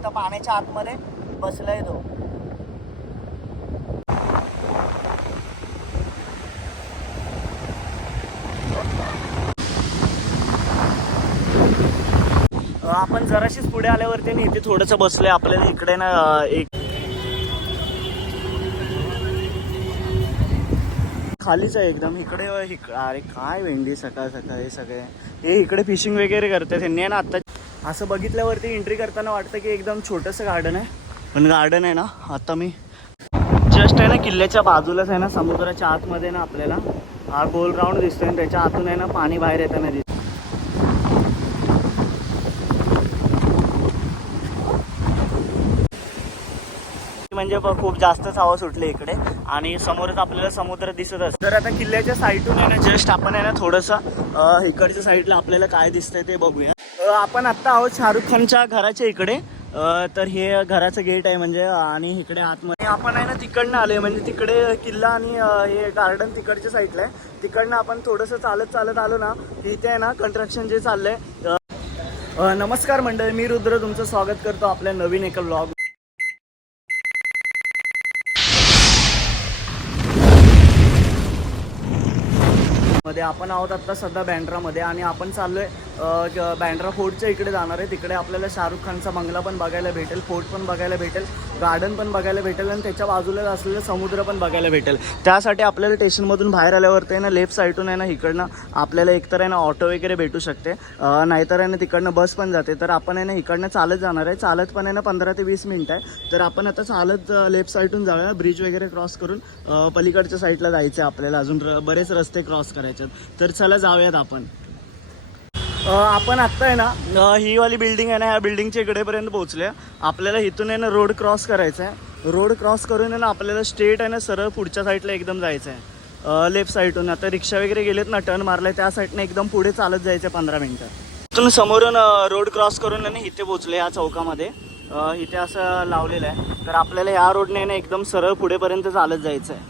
फक्त पाण्याच्या आतमध्ये बसलाय तो. आपण जराशीच पुढे आल्यावरती ना इथे थोडंसं बसलंय. आपल्याला इकडे ना एक खालीच आहे एकदम इकडे. अरे काय वेंडी सकाळ सकाळ हे सगळे हे इकडे फिशिंग वगैरे करतात त्यांनी ना. आता असं बघितल्यावरती एंट्री करताना वाटतं की एकदम छोटंसं गार्डन आहे, पण गार्डन आहे ना आता मी जस्ट आहे ना किल्ल्याच्या बाजूलाच आहे ना, समुद्राच्या आतमध्ये ना आपल्याला हा गोल राऊंड दिसतोय आणि त्याच्या आतून आहे ना पाणी बाहेर येताना दिसतं. म्हणजे खूप जास्तच हवा सुटली इकडे आणि समोरच आपल्याला समुद्र दिसत असतो. तर आता किल्ल्याच्या साईडून आहे ना जस्ट आपण आहे ना थोडंसं इकडच्या साईडला आपल्याला काय दिसतंय ते बघूया. आपण आत्ता आहोत शाहरुख खानच्या घराच्या इकडे. तर हे घराचं गेट आहे म्हणजे, आणि इकडे आतमध्ये आपण आहे ना तिकडनं आलोय. म्हणजे तिकडे किल्ला आणि हे गार्डन तिकडच्या साईडला आहे. तिकडनं आपण थोडंसं चालत चालत आलो ना, इथे आहे ना कंस्ट्रक्शन जे चाललंय. नमस्कार मंडळी, मी रुद्र तुमचं स्वागत करतो आपल्या नवीन एका व्लॉग मध्ये. आपण आहोत आता सध्या बँड्रामध्ये आणि आपण चाललोय बँड्रा फोर्टच्या इकडे जाणार आहे. तिकडे आपल्याला शाहरुख खानचा बंगला पण बघायला भेटेल, फोर्ट पण बघायला भेटेल, गार्डन पण बघायला भेटेल आणि त्याच्या बाजूला असलेलं समुद्र पण बघायला भेटेल. त्यासाठी आपल्याला स्टेशनमधून बाहेर आल्यावरती आहे ना लेफ्ट साईडून आहे ना इकडनं आपल्याला एकतर आहे ना ऑटो वगैरे भेटू शकते, नाहीतर आहे ना तिकडनं बस पण जाते. तर आपण आहे ना इकडनं चालत जाणार आहे. चालत पण आहे ना 15 ते 20 मिनिट आहे. तर आपण आता चालत लेफ्ट साईडून जाऊया. ब्रिज वगैरे क्रॉस करून पलीकडच्या साईडला जायचं आहे आपल्याला. अजून बरेच रस्ते क्रॉस करायचे. तर चला जाऊयात आपण. आपण आत्ता आहे ना ही वाली बिल्डिंग आहे ना, ह्या बिल्डिंगच्या इकडेपर्यंत पोहोचले. आपल्याला इथून आहे ना रोड क्रॉस करायचा आहे. रोड क्रॉस करून आहे ना आपल्याला स्ट्रेट आहे ना सरळ पुढच्या साईडला एकदम जायचं आहे लेफ्ट साईडून. आता रिक्षा वगैरे गेलेत ना, टर्न मारलाय त्या साईडने एकदम पुढे चालत जायचं 15 मिनिटं. इथून समोरून रोड क्रॉस करून आहे ना इथे पोहोचले या चौकामध्ये. इथे असं लावलेलं आहे. तर आपल्याला ह्या रोडने ना एकदम सरळ पुढेपर्यंत चालत जायचं आहे.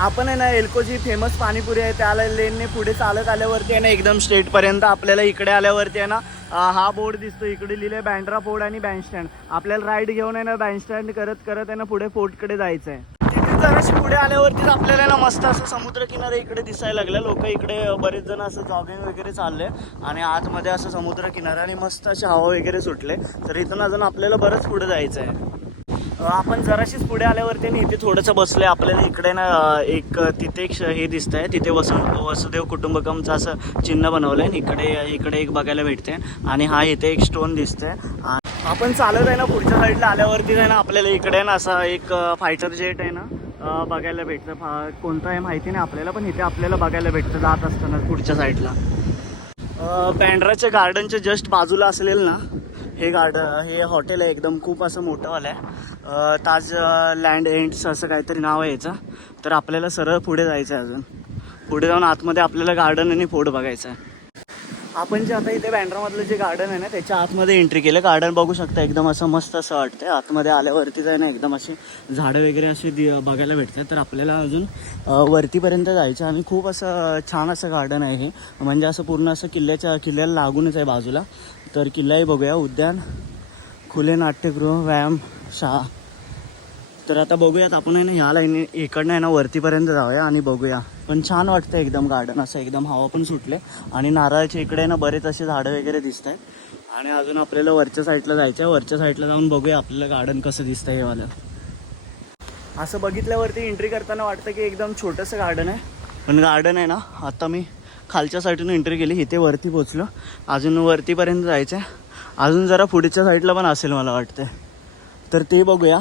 आपण आहे ना एल्कोची फेमस पाणीपुरी आहे त्या लेनने पुढे चालत आल्यावरती आहे ना एकदम स्ट्रेटपर्यंत आपल्याला इकडे आल्यावरती आहे ना हा बोर्ड दिसतो. इकडे लिहिले बँड्रा फोर्ट आणि बँडस्टँड. आपल्याला राईड घेऊन आहे ना बँडस्टँड करत करत आहे ना पुढे फोर्टकडे जायचं आहे. तिथे जराशी पुढे आल्यावरतीच आपल्याला ना मस्त असं समुद्रकिनारे इकडे दिसायला लागलं. लोक इकडे बरेच जण असं जॉगिंग वगैरे चालले आणि आतमध्ये असं समुद्रकिनारा आणि मस्त अशी हवा वगैरे सुटले. तर इथून अजून आपल्याला बरंच पुढे जायचं आहे. आपण जराशीच पुढे आल्यावरती ना इथे थोडंसं बसलंय. आपल्याला इकडे ना एक तिथे एक हे दिसत आहे. तिथे वसुदेव कुटुंबकमचं असं चिन्ह बनवलं आहे. इकडे एक बघायला भेटते आणि हा इथे एक स्टोन दिसतंय. आपण चालत आहे ना पुढच्या साईडला आल्यावरती आहे ना आपल्याला इकडे ना असा एक फायटर जेट आहे ना बघायला भेटतं. कोणतं आहे माहिती नाही आपल्याला, पण इथे आपल्याला बघायला भेटतं जात असताना पुढच्या साईडला. बँड्राच्या गार्डनच्या जस्ट बाजूला असलेलं ना हे हॉटेल आहे. एकदम खूप असं मोठंवालं आहे. ताज लँड एंड्स असं काहीतरी नाव आहे याचं. तर आपल्याला सरळ पुढे जायचं आहे. अजून पुढे जाऊन आतमध्ये आपल्याला गार्डन आणि फोर्ट बघायचं आहे. आपण जे आता इथे बँड्रामधलं जे गार्डन आहे ना त्याच्या आतमध्ये एंट्री केलं. गार्डन बघू शकता एकदम असं मस्त असं वाटतं. आतमध्ये आल्यावरतीच आहे ना एकदम अशी झाडं वगैरे अशी बघायला भेटतात. तर आपल्याला अजून वरतीपर्यंत जायचं आणि खूप असं छान असं गार्डन आहे हे. म्हणजे असं पूर्ण असं किल्ल्याला लागूनच आहे बाजूला. तर किल्लाही बघूया. उद्यान, खुले नाट्यगृह, व्यायामशाळा. तर आता बघूयात आपण आहे ना ह्या लाईन इकडनं आहे ना वरतीपर्यंत जाऊया आणि बघूया. पण छान वाटतं एकदम गार्डन असं. एकदम हवा पण सुटले आणि नारळाच्या इकडे ना बरेच असे झाडं वगैरे दिसत आहेत. आणि अजून आपल्याला वरच्या साईडला जायचं आहे. वरच्या साईडला जाऊन बघूया आपल्याला गार्डन कसं दिसतं हे वालं. असं बघितल्यावरती एंट्री करताना वाटतं की एकदम छोटंसं गार्डन आहे, पण गार्डन आहे ना आता मी खालच्या साईडून एंट्री केली. इथे वरती पोचलो. अजून वरतीपर्यंत जायचं आहे. अजून जरा पुढच्या साईडला पण असेल मला वाटतं. तर ते बघूया.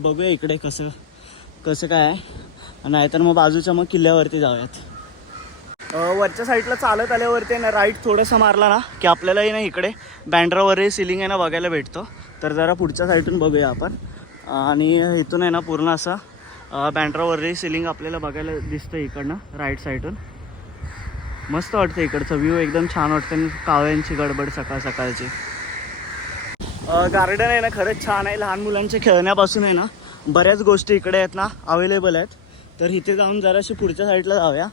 बघूया इकडे कसं काय आहे. नाहीतर मग बाजूच्या मग किल्ल्यावरती जाऊयात. वरच्या साईडला चालत आल्यावरती ना राईट थोडंसं मारला ना की आपल्यालाही ना इकडे बँड्रावरही सिलिंग आहे ना बघायला भेटतो. तर जरा पुढच्या साईडून बघूया आपण. आणि इथून आहे ना पूर्ण असं बँड्रावरही सिलिंग आपल्याला बघायला दिसतं इकडनं राईट साईडून. मस्त वाटतं इकडचं व्ह्यू एकदम छान वाटतं. आणि कावळ्यांची गडबड सकाळची. गार्डन आहे ना खरंच छान आहे. लहान मुलांच्या खेळण्यापासून आहे ना बऱ्याच गोष्टी इकडे आहेत ना अवेलेबल आहेत. तर इथे जाऊन जराशी पुढच्या साईडला जाऊया.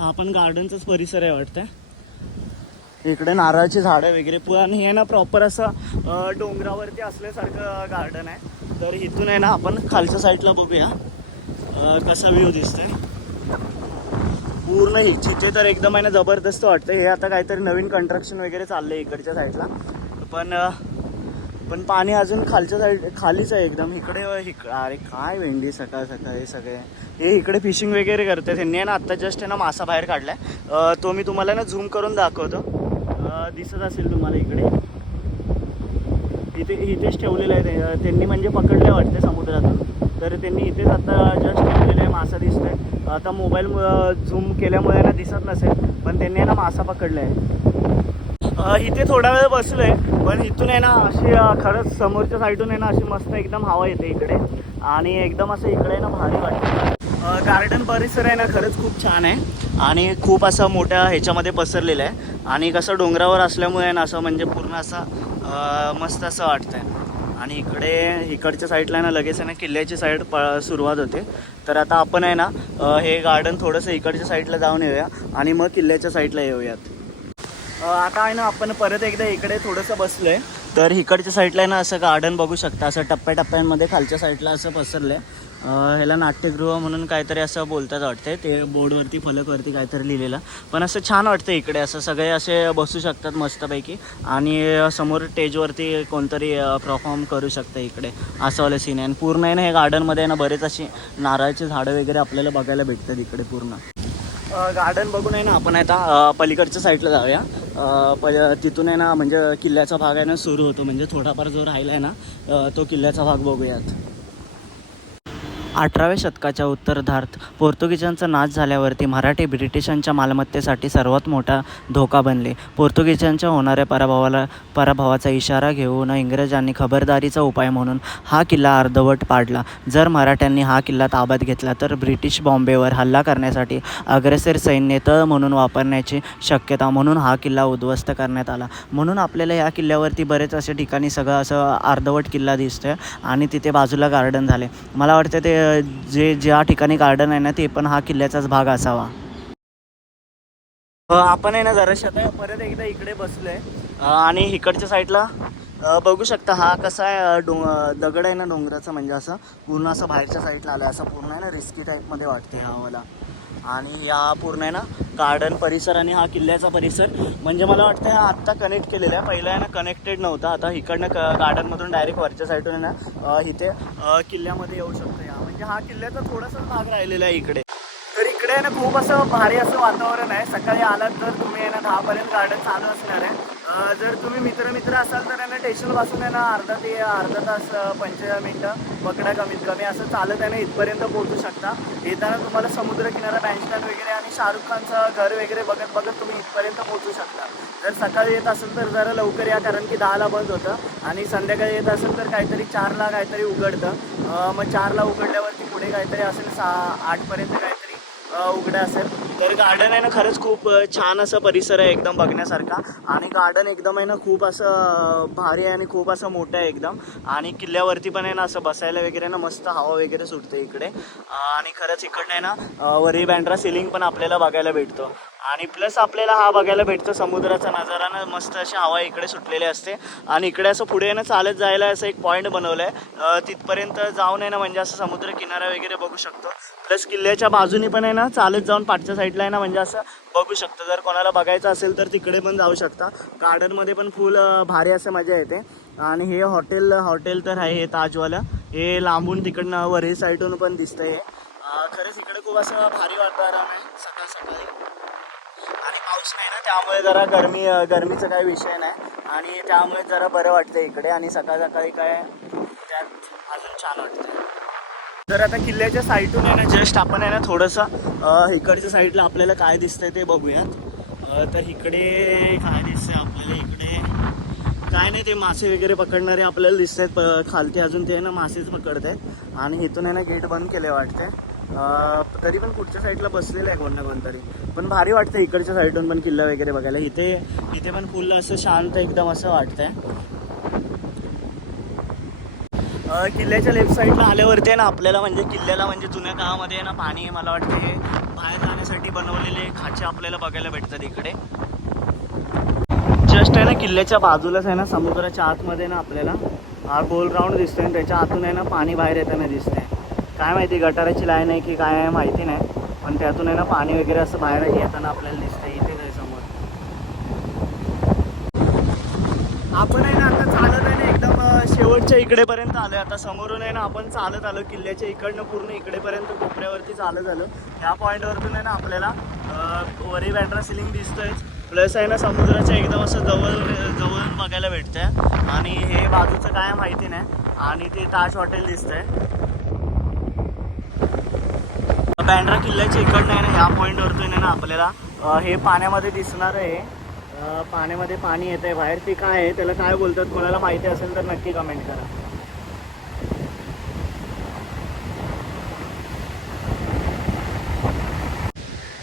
हा पण गार्डनचाच परिसर आहे वाटतं. इकडे नारळाची झाडं वगैरे पुढे आणि हे ना प्रॉपर असं डोंगरावरती असल्यासारखं गार्डन आहे. तर इथून आहे ना आपण खालच्या साईडला बघूया कसा व्ह्यू दिसतोय पूर्ण. इथे तर एकदम आहे ना जबरदस्त वाटतं. हे आता काहीतरी नवीन कंस्ट्रक्शन वगैरे चाललं आहे इकडच्या साईडला, पण पाणी अजून खालच्या साईड खालीच आहे एकदम. इकडे अरे काय वेंडी सकाळ सकाळी सगळे हे इकडे फिशिंग वगैरे करते. त्यांनी आहे ना आत्ता जस्ट आहे ना मासा बाहेर काढलाय. तो मी तुम्हाला ना झूम करून दाखवतो. दिसत असेल तुम्हाला इकडे. इथेच ठेवलेलं आहे त्यांनी, म्हणजे पकडले वाटते समुद्रातून. तर त्यांनी इथेच आता जस्ट ठेवलेलं आहे. मासा दिसतोय. आता मोबाईल झूम केल्यामुळे ना दिसत नसेल, पण त्यांनी ना मासा पकडला आहे. इथे थोडा वेळ बसलो आहे, पण इथून आहे ना अशी खरंच समोरच्या साईडून आहे ना अशी मस्त एकदम हवा येते इकडे आणि एकदम असं इकडे ना भारी वाटतं. गार्डन परिसर आहे ना खरंच खूप छान आहे आणि खूप असं मोठ्या ह्याच्यामध्ये पसरलेलं आहे आणि कसं डोंगरावर असल्यामुळे ना असं म्हणजे पूर्ण असं मस्त असं वाटतंय. आणि इकडच्या साईडला ना लगेच आहे ना किल्ल्याची साईड सुरुवात होते. तर आता आपण आहे ना हे गार्डन थोडंसं इकडच्या साईडला जाऊन येऊया आणि मग किल्ल्याच्या साईडला येऊयात. आता आहे ना आपण परत एकदा इकडे थोडंसं बसलो आहे. तर इकडच्या साईडला आहे ना असं गार्डन बघू शकता. असं टप्प्याटप्प्यांमध्ये खालच्या साईडला असं पसरलं आहे. ह्याला नाट्यगृह म्हणून काहीतरी असं बोलतात वाटते. ते बोर्डवरती फलकवरती काहीतरी लिहिलेलं. पण असं छान वाटतं इकडे. असं सगळे असे बसू शकतात मस्तपैकी आणि समोर स्टेजवरती कोणतरी परफॉर्म करू शकतं इकडे. असं वालं सीन आहे. आणि पूर्ण आहे ना हे गार्डनमध्ये आहे ना बरेच अशी नारळाची झाडं वगैरे आपल्याला बघायला भेटतात इकडे पूर्ण. गार्डन बघून आहे ना आपण आता पलीकडच्या साईडला जाऊया. तिथून आहे ना म्हणजे किल्ल्याचा भाग आहे ना सुरू होतो. म्हणजे थोडाफार जो राहिला आहे ना तो किल्ल्याचा भाग बघूयात. 18व्या शतकाच्या उत्तरार्धात पोर्तुगीजांचा नाश झाल्यावरती मराठी ब्रिटिशांच्या मालमत्तेसाठी सर्वात मोठा धोका बनले. पोर्तुगीजांच्या होणाऱ्या पराभवाचा इशारा घेऊन इंग्रजांनी खबरदारीचा उपाय म्हणून हा किल्ला अर्धवट पाडला. जर मराठ्यांनी हा किल्ला ताब्यात घेतला तर ब्रिटिश बॉम्बेवर हल्ला करण्यासाठी अग्रेसर सैन्य तळ म्हणून वापरण्याची शक्यता, म्हणून हा किल्ला उद्ध्वस्त करण्यात आला. म्हणून आपल्याला या किल्ल्यावरती बरेच अशा ठिकाणी सगळं असं अर्धवट किल्ला दिसतोय आणि तिथे बाजूला गार्डन झाले. मला वाटतं ते ज्या ठिकाणी गार्डन आहे ना ते पण हा किल्ल्याचाच भाग असावा. आपण आहे ना जराशा आता परत एकदा इकडे बसलो आहे आणि इकडच्या साईडला बघू शकता हा कसा आहे दगड आहे ना डोंगराचा. म्हणजे असं पूर्ण असं बाहेरच्या साईडला आलं असं पूर्ण आहे ना रिस्की टाईपमध्ये वाटते हा मला. आणि या पूर्ण आहे ना गार्डन परिसर आणि हा किल्ल्याचा परिसर म्हणजे मला वाटतं हा आत्ता कनेक्ट केलेला आहे. पहिला आहे ना कनेक्टेड नव्हता. आता इकडनं गार्डनमधून डायरेक्ट वरच्या साईडून आहे ना इथे किल्ल्यामध्ये येऊ शकतो. म्हणजे हा किल्ल्याचा थोडासा भाग राहिलेला आहे इकडे. तर इकडे आहे ना खूप असं भारी असं वातावरण आहे. सकाळी आलात तर तुम्ही आहे ना 10पर्यंत गार्डन चालू असणार आहे. जर तुम्ही मित्र असाल तर आहे ना स्टेशनपासून आहे ना अर्धा तास 25 मिनटं पकडा कमीत कमी असं चालत आहे ना इथपर्यंत पोहोचू शकता. येताना तुम्हाला समुद्रकिनारा बँडस्टँड वगैरे आणि शाहरुख खानचं घर वगैरे बघत तुम्ही इथपर्यंत पोहोचू शकता. जर सकाळी येत असेल तर जरा लवकर या, कारण की 10ला बंद होतं आणि संध्याकाळी येत असेल तर काहीतरी 4ला काहीतरी उघडतं. मग 4ला उघडल्यावरती पुढे काहीतरी असेल 8पर्यंत काहीतरी उघडं असेल. तर गार्डन आहे ना खरंच खूप छान असं परिसर आहे एकदम बघण्यासारखा. आणि गार्डन एकदम आहे ना खूप असं भारी आहे आणि खूप असं मोठं आहे एकदम. आणि किल्ल्यावरती पण आहे ना असं बसायला वगैरे ना मस्त हवा वगैरे सुटते इकडे. आणि खरंच इकडनं आहे ना वरी बँड्रा सिलिंग पण आपल्याला बघायला भेटतो. आणि प्लस आपल्याला हा बघायला भेटतो समुद्राचा नजारा ना. मस्त अशी हवा इकडे सुटलेली असते. आणि इकडे असं पुढे ना चालत जायला असं एक पॉईंट बनवलं आहे. तिथपर्यंत जाऊन आहे ना म्हणजे असं समुद्र किनारा वगैरे बघू शकतो. प्लस किल्ल्याच्या बाजूनी पण आहे ना चालत जाऊन पाठच्या साईडला आहे ना म्हणजे असं बघू शकतं. जर कोणाला बघायचं असेल तर तिकडे पण जाऊ शकता. गार्डनमध्ये पण फुल भारी असं मजा येते. आणि हे हॉटेल तर आहे हे ताजवाला. हे लांबून तिकडनं वरही साईडून पण दिसतं. हे खरंच इकडे खूप असं भारी वातावरण आहे सकाळी. आणि पाऊस नाही ना त्यामुळे जरा गरमीचा काही विषय नाही आणि त्यामुळे जरा बरं वाटतं इकडे. आणि सकाळी काय त्यात अजून छान वाटतं. तर आता किल्ल्याच्या साईडून आहे ना जस्ट आपण आहे ना थोडंसं इकडच्या साईडला आपल्याला काय दिसतंय ते बघूयात. तर इकडे काय दिसतंय आपल्याला, इकडे काय नाही ते मासे वगैरे पकडणारे आपल्याला दिसत आहेत खालती. अजून ते ना मासेच पकडत आहेत. आणि इथून आहे ना गेट बंद केले वाटते. तरी पण पुढच्या साईडला बसलेलं आहे कोण ना कोणतरी. पण भारी वाटतं इकडच्या साईडून पण किल्ला वगैरे बघायला. इथे पण फुल असं शांत एकदम असं वाटतंय. किल्ल्याच्या लेफ्ट साईडला आल्यावरती आहे ना आपल्याला म्हणजे किल्ल्याला म्हणजे जुन्या काळामध्ये आहे ना पाणी मला वाटतं हे बाहेर जाण्यासाठी बनवलेले खाचे आपल्याला बघायला भेटतात इकडे. जस्ट आहे ना किल्ल्याच्या बाजूलाच आहे ना, समुद्राच्या आतमध्ये ना आपल्याला हा गोल राऊंड दिसतोय आणि त्याच्या आतून आहे ना पाणी बाहेर येताना दिसतंय. काय माहिती गटाराची लाईन आहे की काय आहे माहिती नाही, पण त्यातून आहे ना पाणी वगैरे असं बाहेर येताना आपल्याला दिसतंय. इथेच आहे समोर. आपण आहे ना आता चालत आहे ना एकदम शेवटच्या इकडेपर्यंत आलो आहे. आता समोरून आहे ना आपण चालत आलो किल्ल्याच्या इकडनं पूर्ण इकडेपर्यंत कोपऱ्यावरती चालत आलो. ह्या पॉईंटवरतून आहे ना आपल्याला वरी बँड्रा सिलिंग दिसतोय. प्लस आहे ना समुद्राच्या एकदम असं जवळून बघायला भेटतंय. आणि हे बाजूचं काय माहिती नाही. आणि ते ताज हॉटेल दिसतंय. बँड्रा किल्ल्याच्या इकडनं आहे ना ह्या पॉईंटवरतून आहे ना आपल्याला हे पाण्यामध्ये दिसणार आहे. पाण्यामध्ये पाणी येत आहे बाहेर. ते काय आहे त्याला काय बोलतात, कोणाला माहिती असेल तर नक्की कमेंट करा.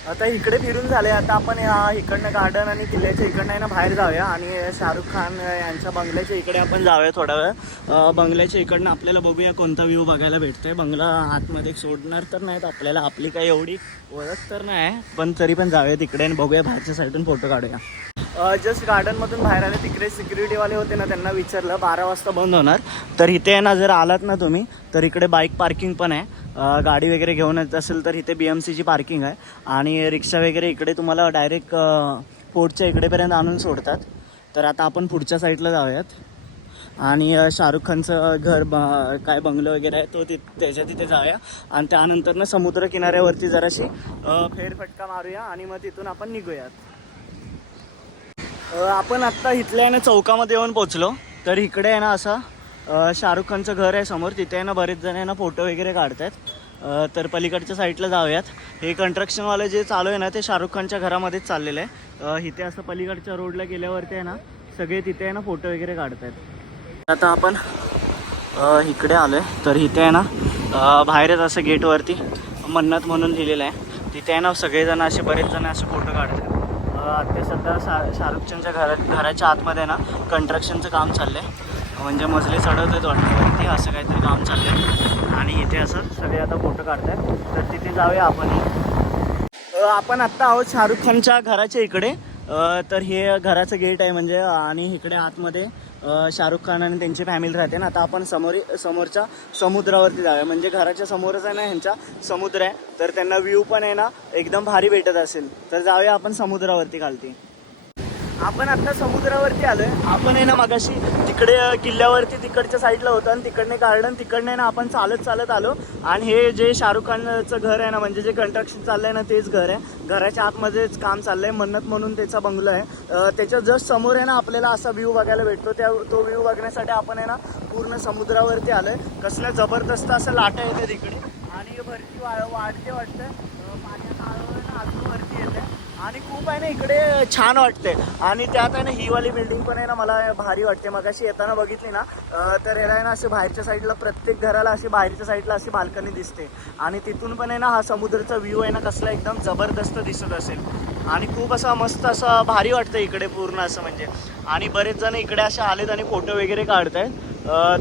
आता इकडे फिरून झाले. आता आपण इकडनं गार्डन आणि किल्ल्याच्या इकडनं आहे ना बाहेर जाऊया आणि शाहरुख खान यांच्या बंगल्याच्या इकडे आपण जाऊया थोडा वेळ. बंगल्याच्या इकडनं आपल्याला बघूया कोणता व्ह्यू बघायला भेटतोय. बंगला आतमध्ये सोडणार तर नाहीत आपल्याला, आपली काही एवढी ओळख तर नाही, पण तरी पण जाऊया तिकडे आणि बघूया बाहेरच्या साईडून फोटो काढूया. जस्ट गार्डनमधून बाहेर आले, तिकडे सिक्युरिटीवाले होते ना, त्यांना विचारलं 12 वाजता बंद होणार. तर इथे आहे ना जर आलात ना तुम्ही तर इकडे बाईक पार्किंग पण आहे. गाडी वगैरे घेऊन येत असेल तर इथे BMCची पार्किंग आहे. आणि रिक्षा वगैरे इकडे तुम्हाला डायरेक्ट फोर्टच्या इकडेपर्यंत आणून सोडतात. तर आता आपण पुढच्या साईडला जाऊयात आणि शाहरुख खानचं घर काय बंगलं वगैरे आहे तो त्याच्या तिथे जाऊया. आणि त्यानंतर ना समुद्र किनाऱ्यावरती जराशी फेरफटका मारूया आणि मग तिथून आपण निघूयात. आपण आत्ता इथल्या ना चौकामध्ये येऊन पोचलो. तर इकडे आहे ना असं शाहरुख खानचं घर आहे समोर. तिथे आहे ना बरेच जण आहे ना फोटो वगैरे काढतात. तर पलीकडच्या साईडला जाऊयात. हे कंस्ट्रक्शनवालं जे चालू आहे ना ते शाहरुख खानच्या घरामध्येच चाललेलं आहे. इथे असं पलीकडच्या रोडला गेल्यावरती आहे ना सगळे तिथे आहे ना फोटो वगैरे काढतात. आता आपण इकडे आलो आहे. तर इथे आहे ना बाहेरच असं गेटवरती मन्नत म्हणून लिहिलेलं आहे. तिथे आहे ना सगळेजण असे बरेच जण असे फोटो काढतात. ते सध्या शाहरुखच्या घराच्या आतमध्ये ना कंस्ट्रक्शनचं काम चाललं आहे. म्हणजे मजले चढवतात वाटतं असं काहीतरी काम चाललं आहे. आणि इथे असं सगळे आता फोटो काढतात. तर तिथे जाऊया आपण. आपण आत्ता आहोत शाहरुख खानच्या घराच्या इकडे. तर हे घराचं गेट आहे म्हणजे. आणि इकडे आतमध्ये शाहरुख खान आणि त्यांची फॅमिली राहते ना. आता आपण समोरच्या समुद्रावरती जाऊया. म्हणजे घराच्या समोरच आहे ना ह्यांचा समुद्र आहे. तर त्यांना व्ह्यू पण आहे ना एकदम भारी भेटत असेल. तर जाऊया आपण समुद्रावरती खालती. आपण आता समुद्रावरती आलोय. आपण आहे ना मगाशी तिकडे किल्ल्यावरती तिकडच्या साईडला होतं आणि तिकडने गार्डन तिकडने ना आपण चालत आलो. आणि हे जे शाहरुख खानचं घर आहे ना म्हणजे जे कंस्ट्रक्शन चाललंय ना तेच घर आहे. घराच्या आतमध्येच काम चाललंय. मन्नत म्हणून त्याचा बंगला आहे. त्याच्या जस्ट समोर आहे ना आपल्याला असा व्ह्यू बघायला भेटतो. तो व्ह्यू बघण्यासाठी आपण आहे ना पूर्ण समुद्रावरती आलोय. कसलं जबरदस्त असं लाटा येते तिकडे आणि भरती वाढते वाटतं. पाण्याचा आळवण अजून वरती येते आणि खूप आहे ना इकडे छान वाटते. आणि त्यात आहे ना ही वाली बिल्डिंग पण आहे ना मला भारी वाटते. मगाशी येताना बघितली ना तर ह्याला आहे ना असे बाहेरच्या साईडला प्रत्येक घराला अशी बाहेरच्या साईडला अशी बाल्कनी दिसते. आणि तिथून पण आहे ना हा समुद्राचा व्ह्यू आहे ना कसला एकदम जबरदस्त दिसत असेल. आणि खूप असा मस्त असं भारी वाटतं इकडे पूर्ण असं म्हणजे. आणि बरेच जण इकडे असे आलेत आणि फोटो वगैरे काढत आहेत.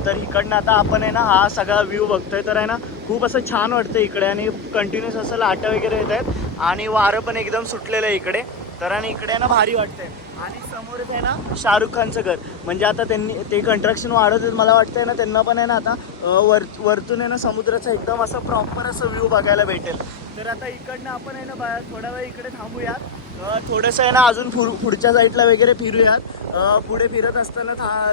तर इकडनं आता आपण आहे ना हा सगळा व्ह्यू बघतोय. तर आहे ना खूप असं छान वाटतं इकडे. आणि कंटिन्युअस असं लाटा वगैरे येत आहेत आणि वारं पण एकदम सुटलेलं आहे इकडे. तर आणि इकडे आहे ना भारी वाटतंय. आणि समोरच आहे ना शाहरुख खानचं घर. म्हणजे आता ते कंस्ट्रक्शन वाढवत मला वाटतंय ना त्यांना पण आहे ना आता वरतून आहे ना समुद्राचा एकदम असं प्रॉपर असं व्ह्यू बघायला भेटेल. तर आता इकडनं आपण आहे ना थोडा वेळ इकडे थांबूयात. थोडंसं आहे ना अजून पुढच्या साईडला वगैरे फिरूयात. पुढे फिरत असताना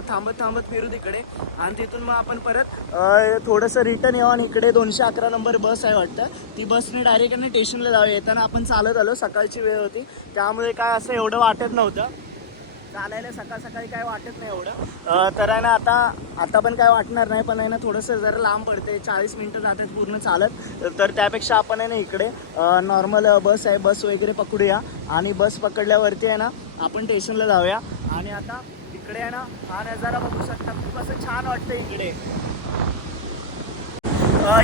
थांबत फिरू तिकडे. आणि तिथून मग आपण परत थोडंसं रिटर्न येऊ. आणि इकडे 211 नंबर बस आहे वाटतं. ती बसने डायरेक्ट स्टेशनला जाऊया. येताना आपण चालत आलो. सकाळची वेळ होती त्यामुळे काय असं एवढं वाटत नव्हतं. चालायला सकाळी काय वाटत नाही एवढं. तर आहे ना आता पण काय वाटणार नाही. पण आहे ना थोडंसं जरा लांब पडते. 40 मिनटं जातात पूर्ण चालत. तर त्यापेक्षा आपण आहे ना इकडे नॉर्मल बस आहे बस वगैरे पकडूया. आणि बस पकडल्यावरती आहे ना आपण स्टेशनला जाऊया. आणि आता इकडे आहे ना हा नजारा बघू शकता. खूप असं छान वाटतं इकडे.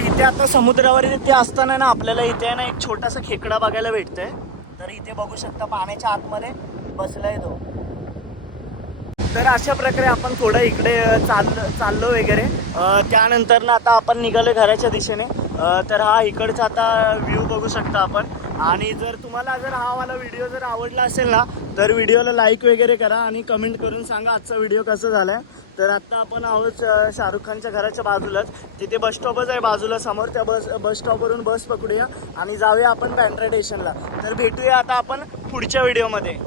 इथे आता समुद्रावर इथे असताना ना आपल्याला इथे आहे ना एक छोटासा खेकडा बघायला भेटतोय. तर इथे बघू शकता पाण्याच्या आतमध्ये बसलाय तो. तर अशा प्रकारे आपण थोडं इकडे चाललो वगैरे. त्यानंतर ना आता आपण निघालो घराच्या दिशेने. तर हा इकडचा आता व्ह्यू बघू शकता आपण. आणि जर तुम्हाला जर हा वाला व्हिडिओ जर आवडला असेल ना तर व्हिडिओला लाईक वगैरे करा आणि कमेंट करून सांगा आजचा व्हिडिओ कसा झाला आहे. तर आत्ता आपण आहोत शाहरुख खानच्या घराच्या बाजूलाच, तिथे बस स्टॉपच आहे बाजूला समोर. त्या बस स्टॉपवरून बस पकडूया आणि जाऊया आपण बँड्रा स्टेशनला. तर भेटूया आता आपण पुढच्या व्हिडिओमध्ये.